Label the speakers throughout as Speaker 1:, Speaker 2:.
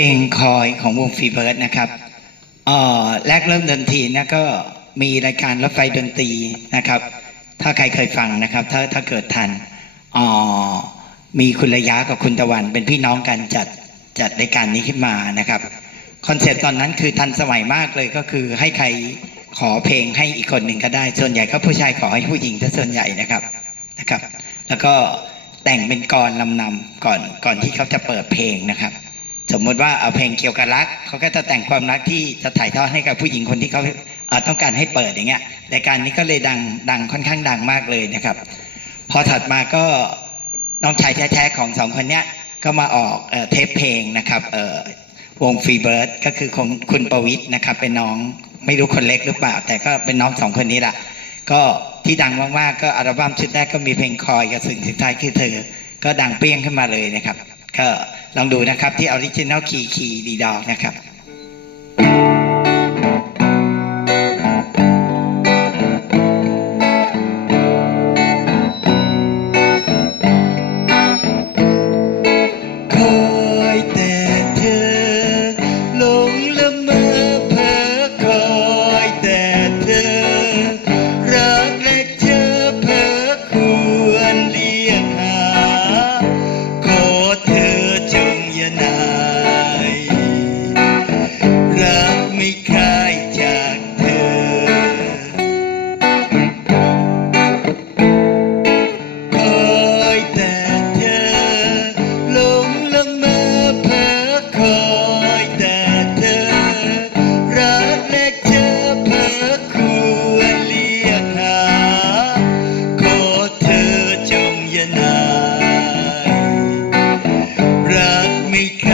Speaker 1: ลงคอยของวงฟีเบิร์ดนะครับอ่อแรกเริ่มดนตรีนะก็มีรายการรถไฟดนตรีนะครับ ถ้าใครเคยฟังนะครับ ถ้าถ้าเกิดทันอ๋อมีคุณระยะกับคุณตะวัน เป็นพี่น้องกันจัดจัดรายการนี้ขึ้นมานะครับคอนเซ็ปต์ตอนนั้นคือทันสมัยมากเลยก็คือให้ใครขอเพลงให้อีกคนหนึ่งก็ได้ ส่วนใหญ่ก็ผู้ชายขอให้ผู้หญิงซะส่วนใหญ่นะครับนะครับ แล้วก็แต่งเป็นกรลำนำก่อนก่อนที่เขาจะเปิดเพลงนะครับ สมมติว่าเอาเพลงเกี่ยวกับรักเขาก็จะแต่งความรักที่จะถ่ายทอดให้กับผู้หญิงคนที่เขาเอ่อต้องการให้เปิดอย่างเงี้ยรายการนี้ก็เลยดังดังค่อนข้างดังมากเลยนะครับ พอถัดมาก็น้องชายแท้ๆของสองคนเนี้ยก็มาออกเอเทปเพลงนะครับวงฟรีเบิร์ดก็คือคุณคุณประวิทย์นะครับ เป็นน้องไม่รู้คนเล็กหรือเปล่า แต่ก็เป็นน้องสองคนนี้แหละก็ที่ดังมากๆก็อัลบั้มชุดแรกก็มีเพลงคอยกับสิ่งสุดท้ายคือเธอ ก็ดังเปรี้ยงขึ้นมาเลยนะครับ ก็ลองดูนะครับที่ออริจินัลคีย์คีย์ดีดอกนะครับ He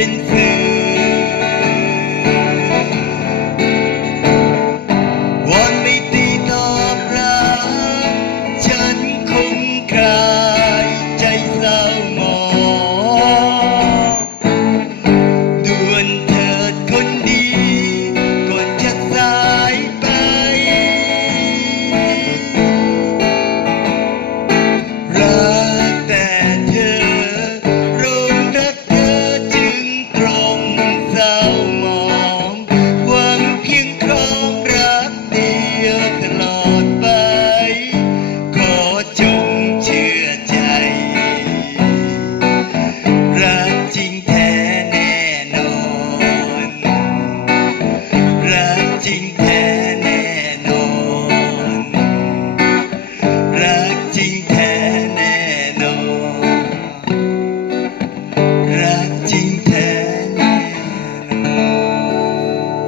Speaker 1: bendito.